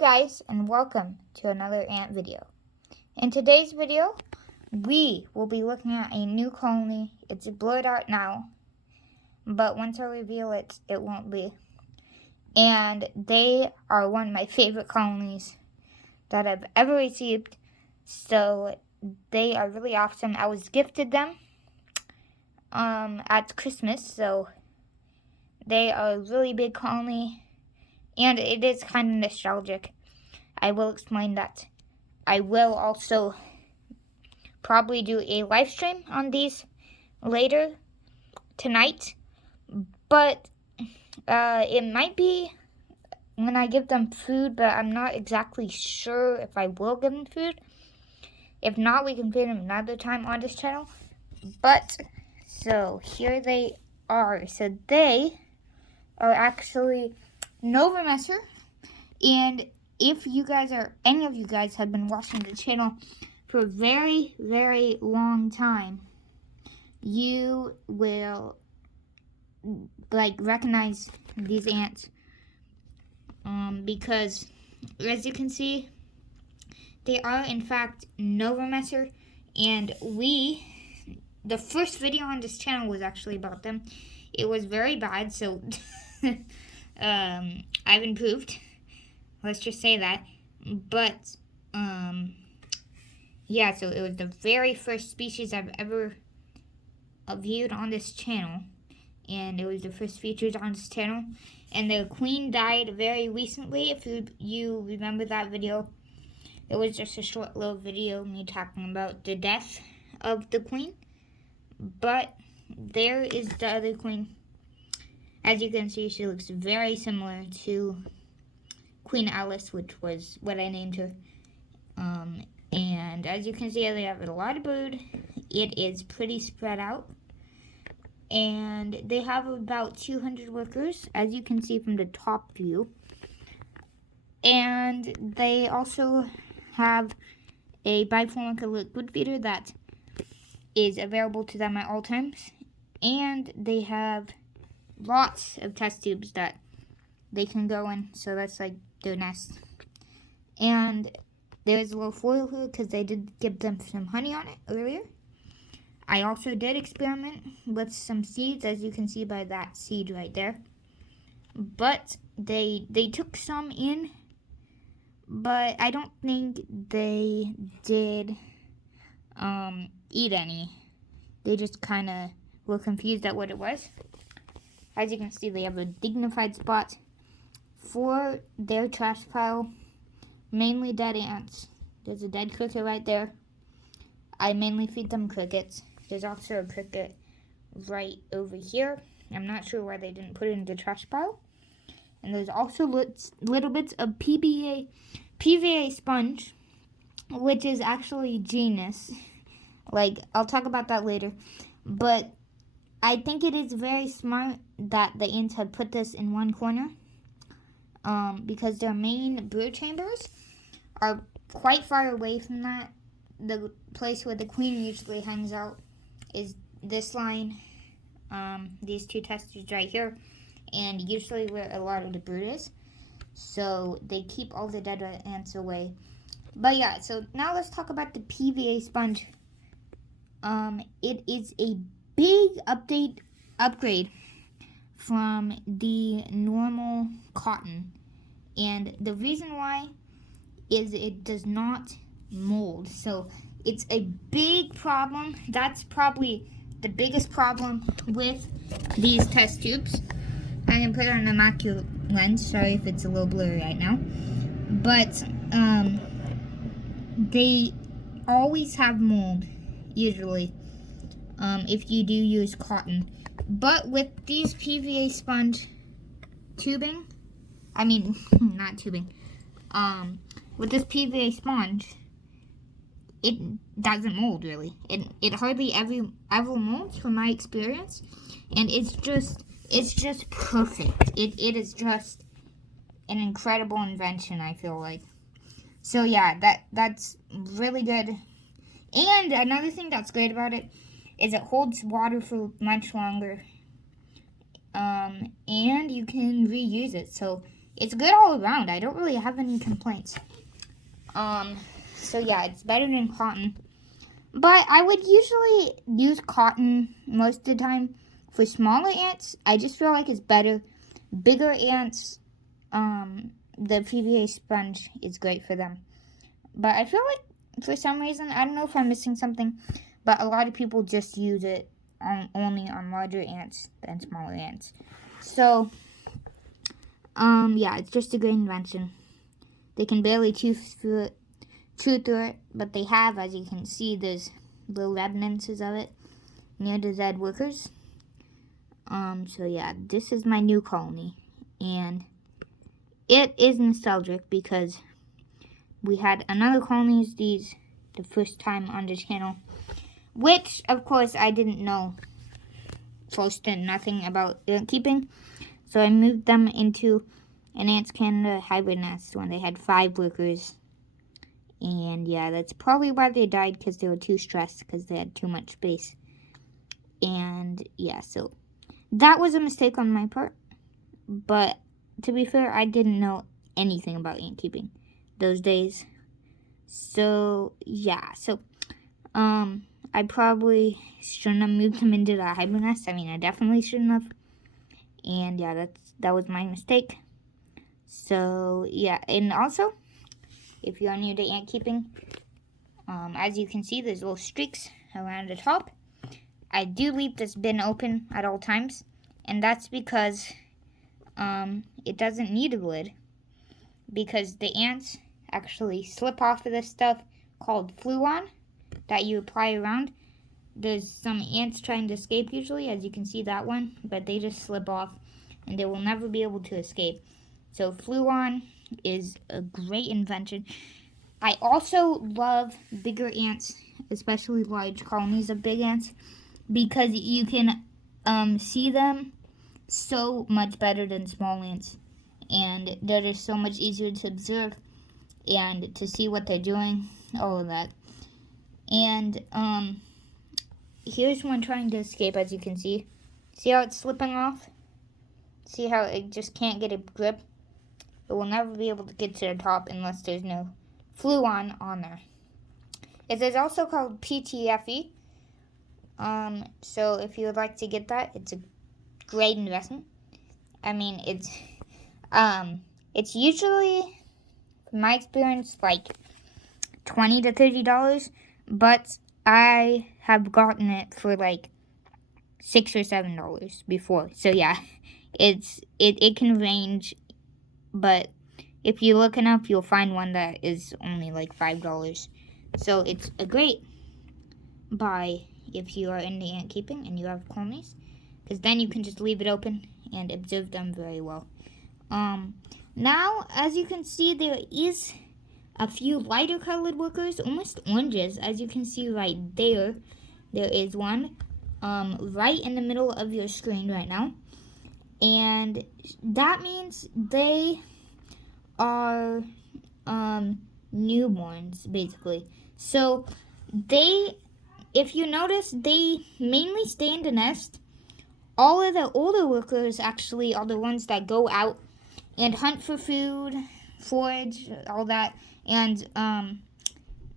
guys, and welcome to another ant video. In today's video, we will be looking at a new colony. It's blurred out now, but once I reveal it, it won't be. And they are one of my favorite colonies that I've ever received, so they are really awesome. I was gifted them at Christmas, so they are a really big colony, and it is kind of nostalgic. I will explain that. I will also probably do a live stream on these later tonight, but it might be when I give them food, but I'm not exactly sure if I will give them food. If not, we can feed them another time on this channel. But, so here they are. So they are actually Novomessor, and if you guys or any of you guys have been watching the channel for a very, very long time, you will recognize these ants because as you can see, they are in fact Novomessor, and the first video on this channel was actually about them. It was very bad, so I've improved. Let's just say that. But, yeah, so it was the very first species I've ever viewed on this channel. And it was the first features on this channel. And the queen died very recently, if you remember that video. It was just a short little video, me talking about the death of the queen. But there is the other queen. As you can see, she looks very similar to Queen Alice, which was what I named her. And as you can see, they have a lot of brood. It is pretty spread out. And they have about 200 workers, as you can see from the top view. And they also have a biformica liquid feeder that is available to them at all times. And they have lots of test tubes that they can go in, so that's like their nest. And there's a little foil here because they did give them some honey on it earlier. I also did experiment with some seeds, as you can see by that seed right there. But they took some in, but I don't think they did eat any. They just kind of were confused at what it was. As you can see, they have a dignified spot for their trash pile, mainly dead ants. There's a dead cricket right there. I mainly feed them crickets. There's also a cricket right over here. I'm not sure why they didn't put it in the trash pile. And there's also little bits of PVA sponge, which is actually genius. I'll talk about that later. But I think it is very smart that the ants had put this in one corner. Because their main brood chambers are quite far away from that. The place where the queen usually hangs out is this line, these two test tubes right here, and usually where a lot of the brood is. So they keep all the dead ants away. But yeah, so now let's talk about the PVA sponge. It is a big upgrade from the normal cotton, and the reason why is it does not mold. So it's a big problem. That's probably the biggest problem with these test tubes. I can put on an macro lens. Sorry if it's a little blurry right now, but they always have mold usually if you do use cotton. But with these PVA sponge tubing, not tubing, with this PVA sponge, it doesn't mold really. It hardly ever molds from my experience, and it's just perfect. It is just an incredible invention, I feel like. So yeah, that's really good. And another thing that's great about it is it holds water for much longer. And you can reuse it. So it's good all around. I don't really have any complaints. So yeah, it's better than cotton. But I would usually use cotton most of the time for smaller ants. I just feel like it's better. Bigger ants, the PVA sponge is great for them. But I feel like for some reason, I don't know if I'm missing something, but a lot of people just use it only on larger ants than smaller ants. So, yeah, it's just a great invention. They can barely chew through it, but they have, as you can see, there's little remnants of it near the dead workers. So yeah, this is my new colony, and it is nostalgic because we had another colony as these the first time on the channel, which of course I didn't know close to nothing about ant keeping, so I moved them into an Ants Canada hybrid nest when they had 5 workers. And yeah, that's probably why they died, because they were too stressed because they had too much space. And yeah, so that was a mistake on my part. But to be fair, I didn't know anything about ant keeping those days. So yeah, I probably shouldn't have moved them into the hybrid nest. I mean, I definitely shouldn't have. And yeah, that was my mistake. So yeah, and also, if you're new to ant keeping, as you can see, there's little streaks around the top. I do leave this bin open at all times, and that's because it doesn't need a lid, because the ants actually slip off of this stuff called fluon that you apply around. There's some ants trying to escape usually, as you can see that one, but they just slip off and they will never be able to escape. So fluon is a great invention. I also love bigger ants, especially large colonies of big ants, because you can see them so much better than small ants, and they're just so much easier to observe and to see what they're doing, all of that. And here's one trying to escape, as you can see. See how it's slipping off? See how it just can't get a grip? It will never be able to get to the top unless there's no fluon on there. It is also called PTFE. So if you would like to get that, it's a great investment. I mean, it's usually, from my experience, like $20 to $30, but I have gotten it for like $6 or $7 before. So yeah, it can range, but if you look enough, you'll find one that is only like $5. So it's a great buy if you are into ant keeping and you have colonies, because then you can just leave it open and observe them very well. Now, as you can see, there is a few lighter colored workers, almost oranges, as you can see right there. There is one right in the middle of your screen right now, and that means they are newborns, basically. So if you notice, they mainly stay in the nest. All of the older workers actually are the ones that go out and hunt for food, forage, all that, and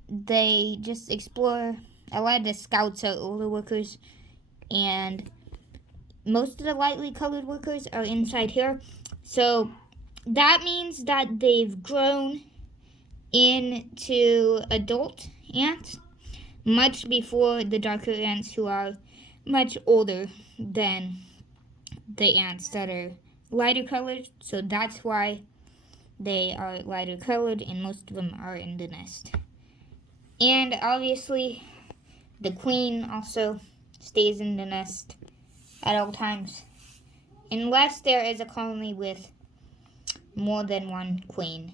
they just explore. A lot of the scouts are older workers, and most of the lightly colored workers are inside here. So that means that they've grown into adult ants much before the darker ants, who are much older than the ants that are lighter colored. So that's why they are lighter colored, and most of them are in the nest. And obviously, the queen also stays in the nest at all times, unless there is a colony with more than one queen.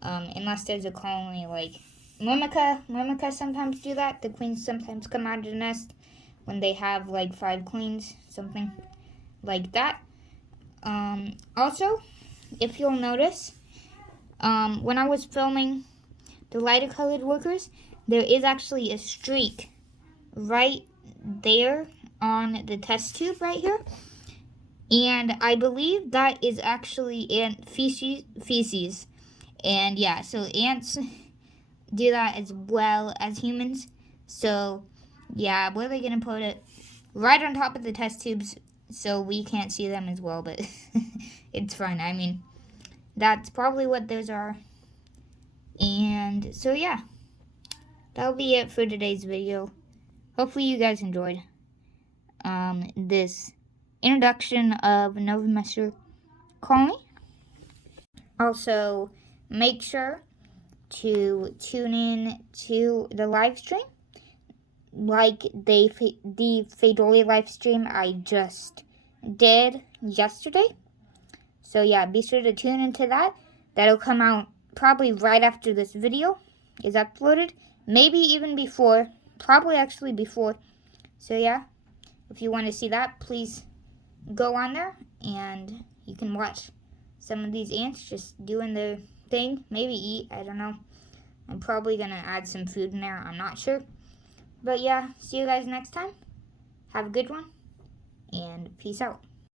Unless there's a colony like Myrmica sometimes do that. The queens sometimes come out of the nest when they have like 5 queens, something like that. Also, if you'll notice, when I was filming the lighter colored workers, there is actually a streak right there on the test tube right here. And I believe that is actually ant feces. And yeah, so ants do that as well as humans. So yeah, we're going to put it right on top of the test tubes so we can't see them as well, but it's fine. I mean, that's probably what those are. And so yeah, that'll be it for today's video. Hopefully you guys enjoyed this introduction of Novomessor colony. Also, make sure to tune in to the live stream, like the Fedora live stream I just did yesterday. So yeah, be sure to tune into that. That'll come out probably right after this video is uploaded. Maybe even before. Probably actually before. So yeah, if you want to see that, please go on there and you can watch some of these ants just doing their thing. Maybe eat, I don't know. I'm probably going to add some food in there. I'm not sure. But yeah, see you guys next time. Have a good one. And peace out.